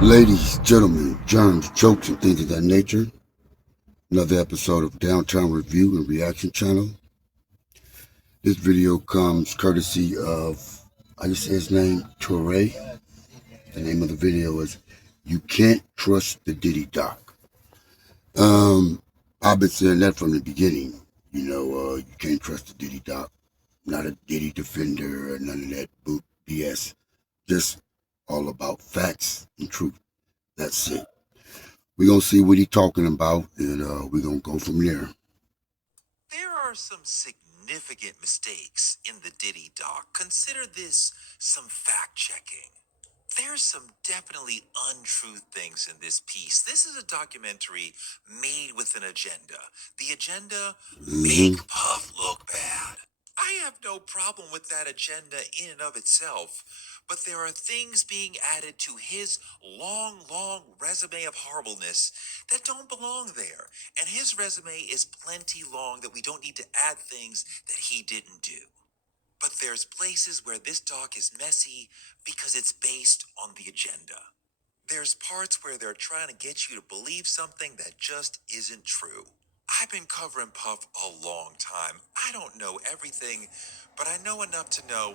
Ladies, gentlemen, germs, jokes, and things of that nature. Another episode of Downtown Review and Reaction Channel. This video comes courtesy of, I just say his name, Toure. The name of the video is You Can't Trust the Diddy Doc. I've been saying that from the beginning. You can't trust the Diddy Doc. Not a Diddy defender or none of that BS. Just all about facts and truth. That's it. We're going to see what he's talking about, and we're going to go from there. There are some significant mistakes in the Diddy doc. Consider this some fact checking. There's some definitely untrue things in this piece. This is a documentary made with an agenda. The agenda, make Puff look bad. I have no problem with that agenda in and of itself, but there are things being added to his long resume of horribleness that don't belong there. And his resume is plenty long that we don't need to add things that he didn't do. But there's places where this doc is messy because it's based on the agenda. There's parts where they're trying to get you to believe something that just isn't true. I've been covering Puff a long time. I don't know everything, but I know enough to know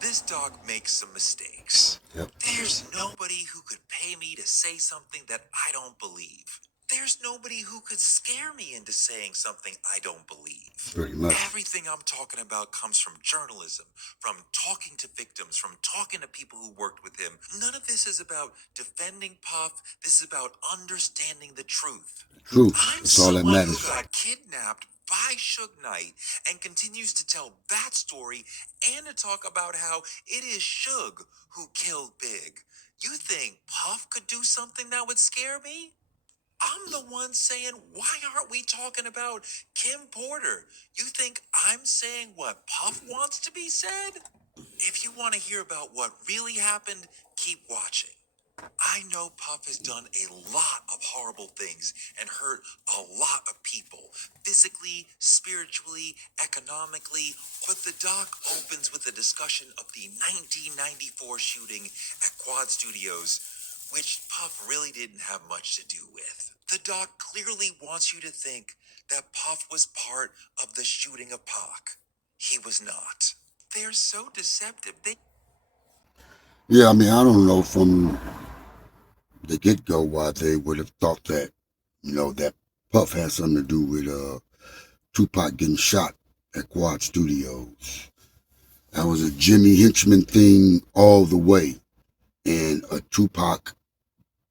this doc makes some mistakes. Yep. There's nobody who could pay me to say something that I don't believe. There's nobody who could scare me into saying something I don't believe. Pretty much. Everything I'm talking about comes from journalism, from talking to victims, from talking to people who worked with him. None of this is about defending Puff. This is about understanding the truth. Truth. I'm That's all that someone matters. who got kidnapped by Suge Knight and continues to tell that story and to talk about how it is Suge who killed Big. You think Puff could do something that would scare me? I'm the one saying, why aren't we talking about Kim Porter? You think I'm saying what Puff wants to be said? If you want to hear about what really happened, keep watching. I know Puff has done a lot of horrible things and hurt a lot of people, physically, spiritually, economically, but the doc opens with a discussion of the 1994 shooting at Quad Studios, which Puff really didn't have much to do with. The doc clearly wants you to think that Puff was part of the shooting of Pac. He was not. They're so deceptive. Yeah, I mean, I don't know from the get-go why they would have thought that, that Puff had something to do with Tupac getting shot at Quad Studios. That was a Jimmy Henchman thing all the way, and a Tupac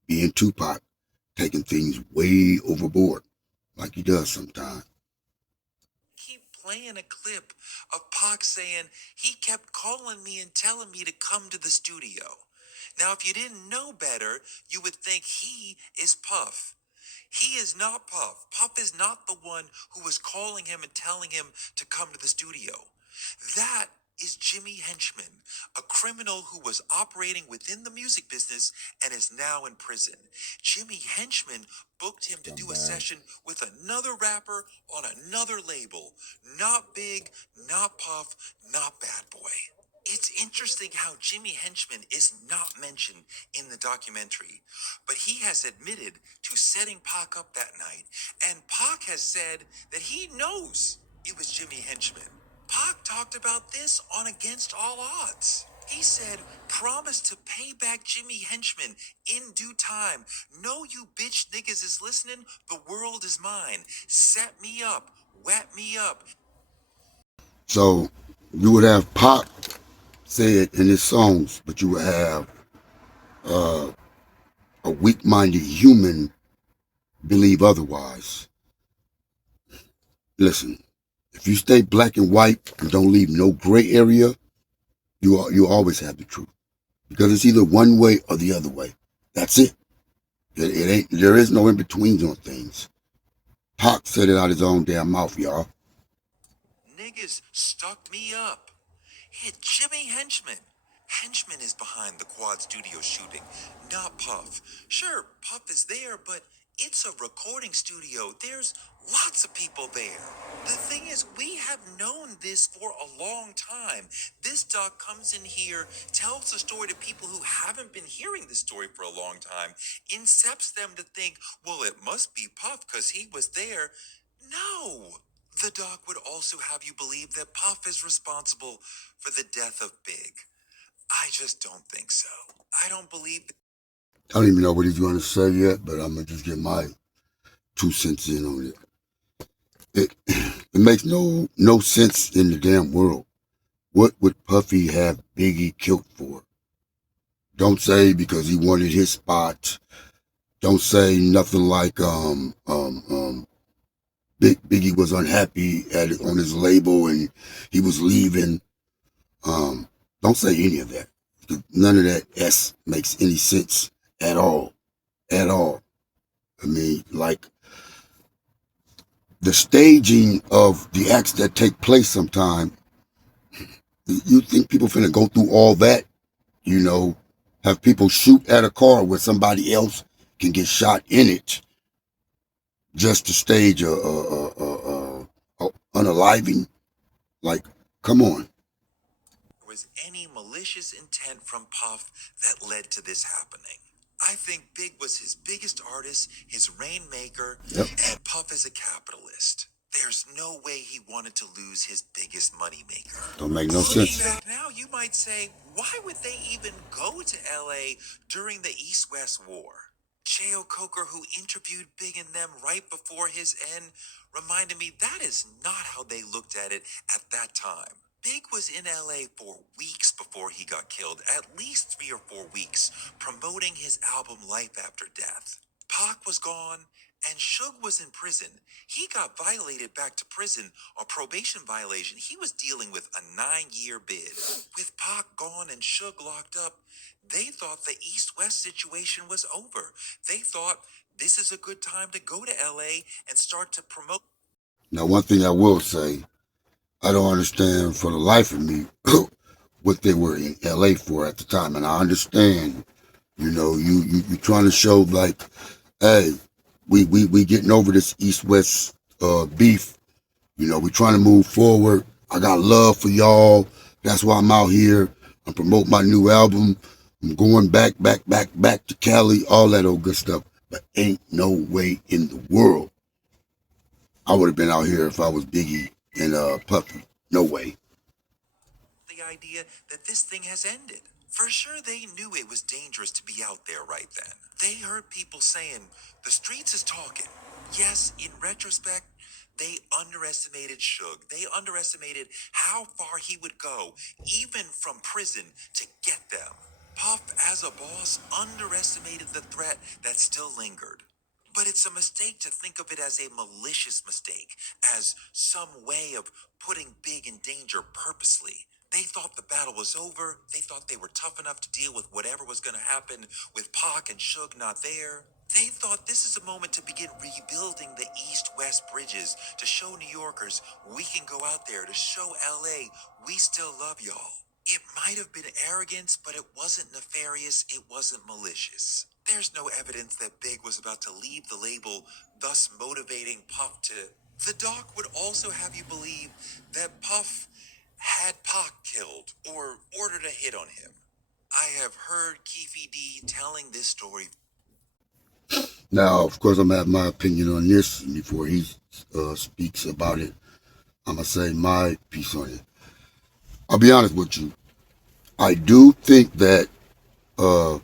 being Tupac, taking things way overboard, like he does sometimes. Keep playing a clip of Pac saying he kept calling me and telling me to come to the studio. Now, if you didn't know better, you would think he is Puff. He is not Puff. Puff is not the one who was calling him and telling him to come to the studio. That is Jimmy Henchman, a criminal who was operating within the music business and is now in prison. Jimmy Henchman booked him to do a session with another rapper on another label. Not Big, not Puff, not Bad Boy. It's interesting how Jimmy Henchman is not mentioned in the documentary, but he has admitted to setting Pac up that night, and Pac has said that he knows it was Jimmy Henchman. Pac talked about this on Against All Odds. He said, promise to pay back Jimmy Henchman in due time. No, you bitch niggas is listening. The world is mine. Set me up. Wet me up. So you would have Pac say it in his songs, but you would have a weak-minded human believe otherwise. Listen, if you stay black and white and don't leave no gray area, you always have the truth, because it's either one way or the other way. That's it. It ain't. There is no in betweens on things. Pac said it out his own damn mouth, y'all. Niggas stuck me up. Hit Jimmy Henchman. Henchman is behind the Quad Studio shooting, not Puff. Sure, Puff is there, but It's a recording studio. There's lots of people there. The thing is, we have known this for a long time. This doc comes in here, tells the story to people who haven't been hearing the story for a long time, incepts them to think, well, it must be Puff because he was there. No! The doc would also have you believe that Puff is responsible for the death of Big. I just don't think so. I don't believe. I don't even know what he's going to say yet, but I'm going to just get my 2 cents in on it. It makes no sense in the damn world. What would Puffy have Biggie killed for? Don't say because he wanted his spot. Don't say nothing like Biggie was unhappy on his label and he was leaving. Um, don't say any of that. None of that S makes any sense at all. At all. I mean, like the staging of the acts that take place sometime, you think people finna go through all that, you know, have people shoot at a car where somebody else can get shot in it just to stage a unaliving? Like, come on. There was any malicious intent from Puff that led to this happening. I think Big was his biggest artist, his rainmaker, Yep. and Puff is a capitalist. There's no way he wanted to lose his biggest moneymaker. Don't make no Looking sense. back now, you might say, why would they even go to LA during the East West War? Cheo Coker, who interviewed Big and them right before his end, reminded me that is not how they looked at it at that time. Big was in LA for weeks before he got killed, at least 3 or 4 weeks, promoting his album Life After Death. Pac was gone, and Suge was in prison. He got violated back to prison, a probation violation. He was dealing with a 9-year bid. With Pac gone and Suge locked up, they thought the East-West situation was over. They thought this is a good time to go to LA and start to promote. Now, one thing I will say, I don't understand for the life of me what they were in LA for at the time. And I understand, you know, you trying to show like, hey, we getting over this East West beef. You know, we trying to move forward. I got love for y'all. That's why I'm out here. I'm promoting my new album. I'm going back to Cali, all that old good stuff. But ain't no way in the world I would have been out here if I was Biggie and Puffy. No way. The idea that this thing has ended. For sure, they knew it was dangerous to be out there right then. They heard people saying, the streets is talking. Yes, in retrospect, they underestimated Suge. They underestimated how far he would go, even from prison, to get them. Puff, as a boss, underestimated the threat that still lingered. But it's a mistake to think of it as a malicious mistake, as some way of putting Big in danger purposely. They thought the battle was over. They thought they were tough enough to deal with whatever was going to happen with Pac and Suge not there. They thought this is a moment to begin rebuilding the East-West bridges, to show New Yorkers we can go out there, to show LA we still love y'all. It might have been arrogance, but it wasn't nefarious, it wasn't malicious. There's no evidence that Big was about to leave the label, thus motivating Puff to. The doc would also have you believe that Puff had Pac killed or ordered a hit on him. I have heard Keefe D telling this story. Now, of course, I'm gonna have my opinion on this before he speaks about it. I'm gonna say my piece on it. I'll be honest with you. I do think that uh,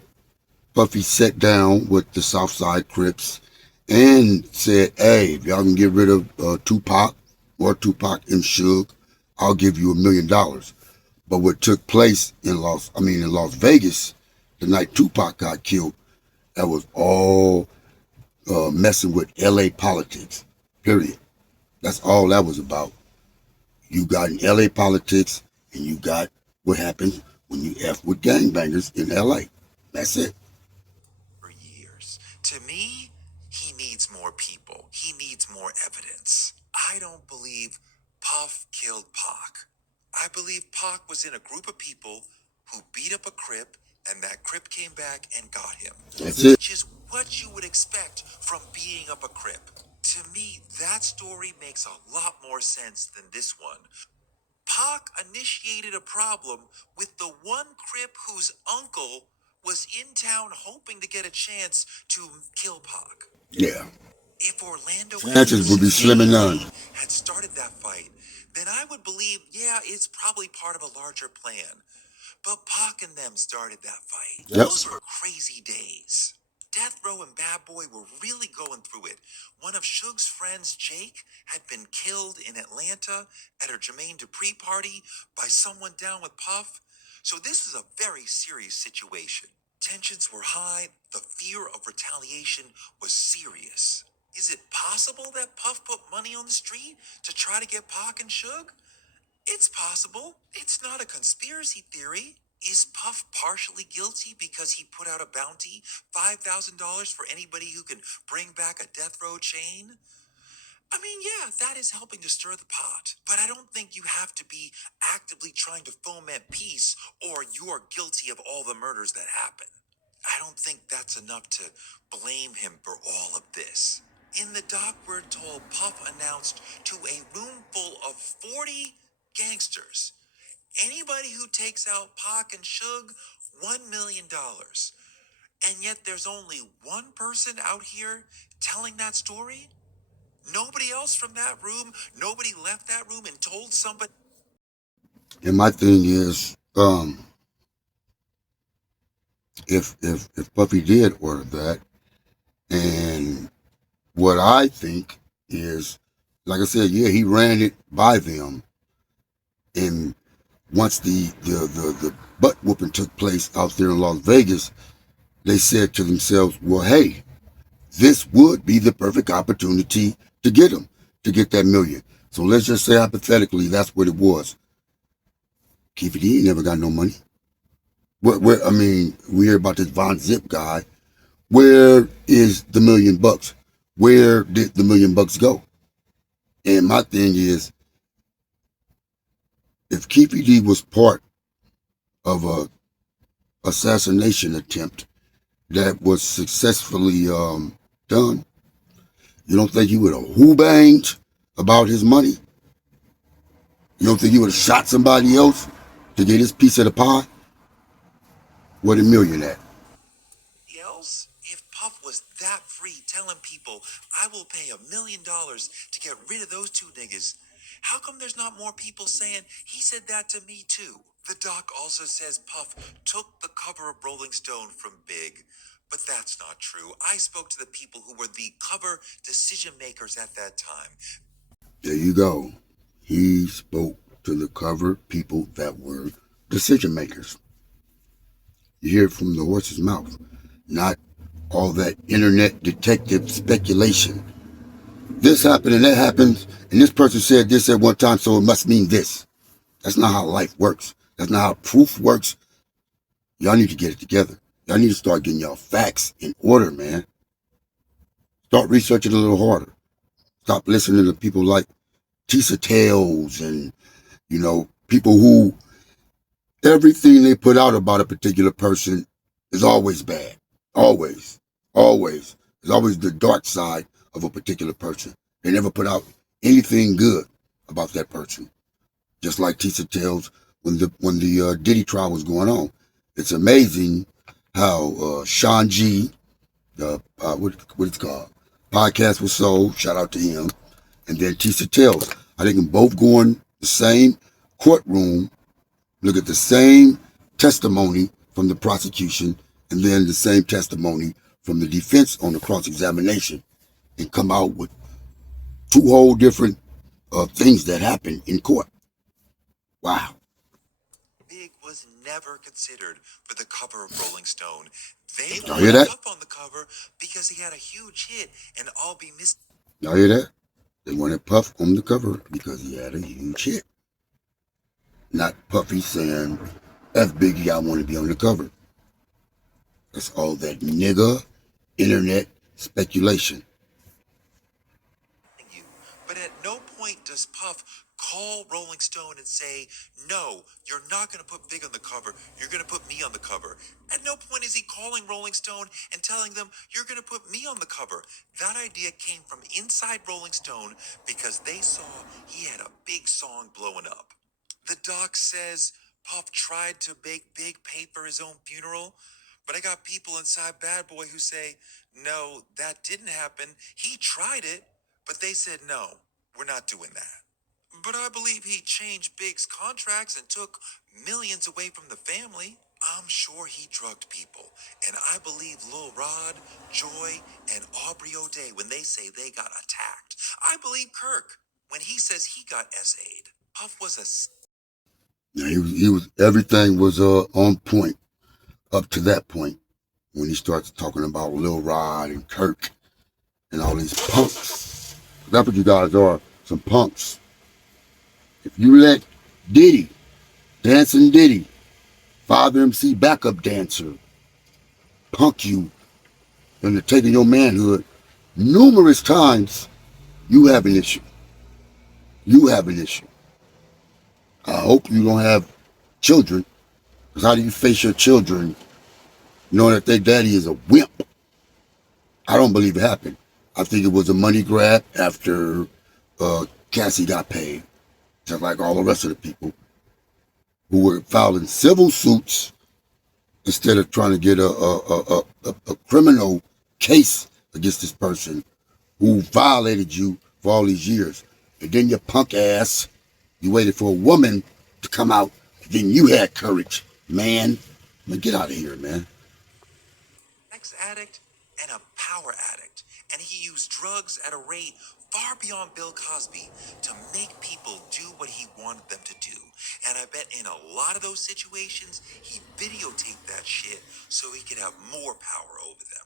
Puffy sat down with the Southside Crips and said, "Hey, if y'all can get rid of Tupac or Tupac and Suge, I'll give you $1 million." But what took place in Las Vegas, the night Tupac got killed, that was all messing with LA politics. Period. That's all that was about. You got in LA politics, and you got what happens when you F with gangbangers in LA. That's it. For years. To me, he needs more people. He needs more evidence. I don't believe Puff killed Pac. I believe Pac was in a group of people who beat up a Crip, and that Crip came back and got him. That's it. Which is what you would expect from beating up a Crip. To me, that story makes a lot more sense than this one. Pac initiated a problem with the one Crip whose uncle was in town hoping to get a chance to kill Pac. Yeah. If Orlando Chances would be Anderson slim and none. had started that fight, then I would believe, yeah, it's probably part of a larger plan. But Pac and them started that fight. Yep. Those were crazy days. Death Row and Bad Boy were really going through it. One of Suge's friends, Jake, had been killed in Atlanta at a Jermaine Dupri party by someone down with Puff. So this was a very serious situation. Tensions were high, the fear of retaliation was serious. Is it possible that Puff put money on the street to try to get Pac and Suge? It's possible. It's not a conspiracy theory. Is Puff partially guilty because he put out a bounty, $5,000 for anybody who can bring back a death row chain? I mean, yeah, that is helping to stir the pot. But I don't think you have to be actively trying to foment peace or you're guilty of all the murders that happen. I don't think that's enough to blame him for all of this. In the doc, we're told Puff announced to a room full of 40 gangsters, anybody who takes out Pac and Suge, $1 million. And yet there's only one person out here telling that story? Nobody else from that room, nobody left that room and told somebody. And my thing is, if Puffy did order that, and what I think is, like I said, yeah, he ran it by them, and once the butt whooping took place out there in Las Vegas, they said to themselves, well, hey, this would be the perfect opportunity to get him, to get that million. So let's just say hypothetically that's what it was. Keith D ain't never got no money. I mean, we hear about this Von Zip guy. Where is the $1,000,000? Where did the $1,000,000 go? And my thing is, if Keith D was part of a assassination attempt that was successfully done, you don't think he would have who banged about his money? You don't think he would have shot somebody else to get his piece of the pie? Where the million at? Else, if Puff was that free telling people, I will pay $1 million to get rid of those two niggas, how come there's not more people saying, he said that to me too? The doc also says Puff took the cover of Rolling Stone from Big, but that's not true. I spoke to the people who were the cover decision makers at that time. There you go. He spoke to the cover people that were decision makers. You hear it from the horse's mouth, not all that internet detective speculation. This happened and that happened, and this person said this at one time, so it must mean this. That's not how life works. That's not how proof works. Y'all need to get it together. Y'all need to start getting y'all facts in order, man. Start researching a little harder. Stop listening to people like Tisa Tales and, people who everything they put out about a particular person is always bad. Always. Always. There's always the dark side of a particular person. They never put out anything good about that person. Just like Tisa Tales when the Diddy trial was going on. It's amazing how Sean G, what it's called, Podcast with Soul, shout out to him, and then Tisa Tales. They can both go in the same courtroom, look at the same testimony from the prosecution, and then the same testimony from the defense on the cross-examination, and come out with two whole different things that happened in court. Wow. Big was never considered for the cover of Rolling Stone. They Y'all hear wanted that? Puff on the cover because he had a huge hit and all be missing. Y'all hear that? They wanted Puff on the cover because he had a huge hit. Not Puffy saying, F Biggie, I want to be on the cover. That's all that nigga internet speculation. you. But at no point does Puff call Rolling Stone and say, no, you're not going to put Big on the cover. You're going to put me on the cover. At no point is he calling Rolling Stone and telling them, you're going to put me on the cover. That idea came from inside Rolling Stone because they saw he had a big song blowing up. The doc says Puff tried to make Big pay for his own funeral, but I got people inside Bad Boy who say, no, that didn't happen. He tried it, but they said, no, we're not doing that. But I believe he changed Big's contracts and took millions away from the family. I'm sure he drugged people, and I believe Lil Rod, Joy, and Aubrey O'Day when they say they got attacked. I believe Kirk when he says he got SA'd. Puff was a Now, everything was on point up to that point when he starts talking about Lil Rod and Kirk and all these punks. That's what you guys are, some punks. If you let Diddy, Dancing Diddy, Father MC backup dancer, punk you into taking your manhood numerous times, you have an issue. You have an issue. I hope you don't have children, because how do you face your children knowing that their daddy is a wimp? I don't believe it happened. I think it was a money grab after Cassie got paid, just like all the rest of the people who were filing civil suits instead of trying to get a criminal case against this person who violated you for all these years. And then your punk ass, you waited for a woman to come out, then you had courage. Man, get out of here, man. sex addict and a power addict, and he used drugs at a rate far beyond Bill Cosby to make people do what he wanted them to do. And I bet in a lot of those situations, he videotaped that shit so he could have more power over them.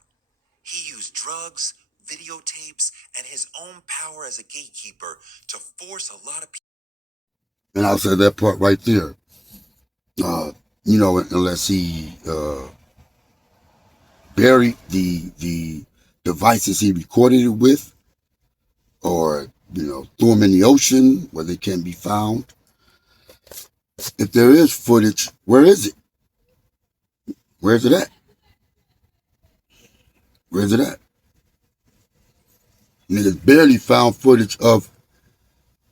He used drugs, videotapes, and his own power as a gatekeeper to force a lot of people. And I'll say that part right there. Unless he buried the devices he recorded it with, or threw them in the ocean where they can't be found. If there is footage, where is it? Where's it at? Where's it at? Niggas barely found footage of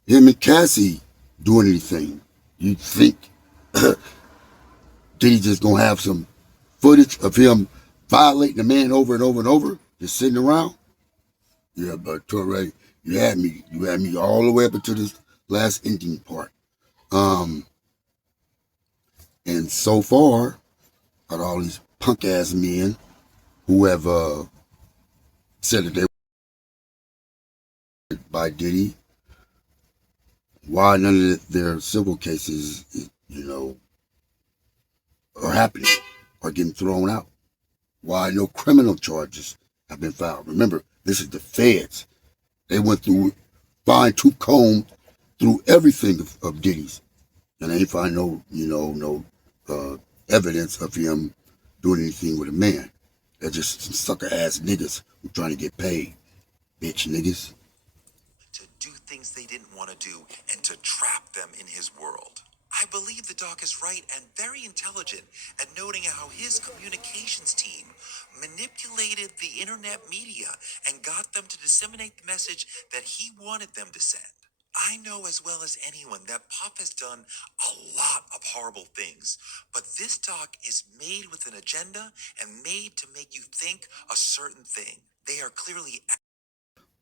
him and Cassie doing anything. You think Diddy just gonna have some footage of him violating the man over and over and over, just sitting around? Yeah, but Toure, you had me all the way up until this last ending part. And so far, out of all these punk ass men who have said that they were by Diddy, why none of their civil cases, are happening or getting thrown out? Why no criminal charges have been filed? Remember, this is the feds. They went through fine tooth comb through everything of Diddy's, and they ain't find no evidence of him doing anything with a man. They're just some sucker ass niggas who trying to get paid, bitch niggas. To do things they didn't want to do and to trap them in his world. I believe the doc is right and very intelligent at noting how his communications team manipulated the internet media and got them to disseminate the message that he wanted them to send. I know as well as anyone that Pop has done a lot of horrible things, but this doc is made with an agenda and made to make you think a certain thing. They are clearly.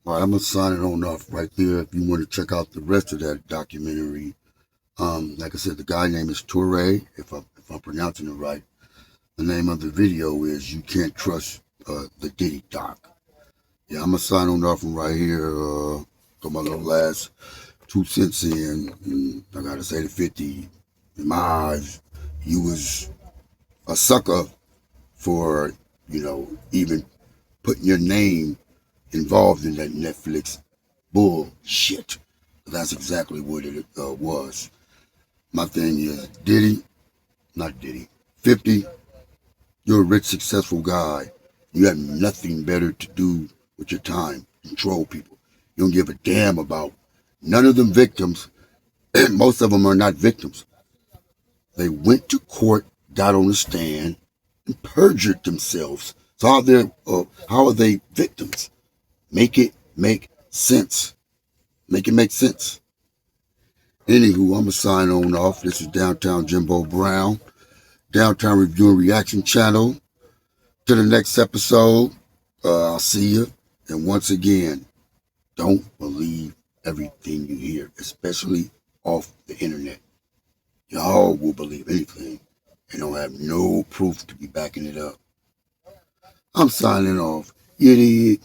All right, I'm gonna sign it on off right there. If you want to check out the rest of that documentary, like I said, the guy name is Toure. If I'm pronouncing it right, the name of the video is "You Can't Trust the Diddy Doc." Yeah, I'm gonna sign on off from right here. Got my little last 2 cents in. And I gotta say the 50. In my eyes, you was a sucker for even putting your name involved in that Netflix bullshit. That's exactly what it was. My thing is, not Diddy, 50, you're a rich, successful guy. You have nothing better to do with your time. Control people. You don't give a damn about none of them victims Most of them are not victims. They went to court, got on the stand, and perjured themselves. So how are they victims? Make it make sense. Make it make sense. Anywho, I'm gonna sign on off. This is Downtown Jimbo Brown, Downtown Review and Reaction Channel. To the next episode, I'll see you. And once again, don't believe everything you hear, especially off the internet. Y'all will believe anything and don't have no proof to be backing it up. I'm signing off. Idiot.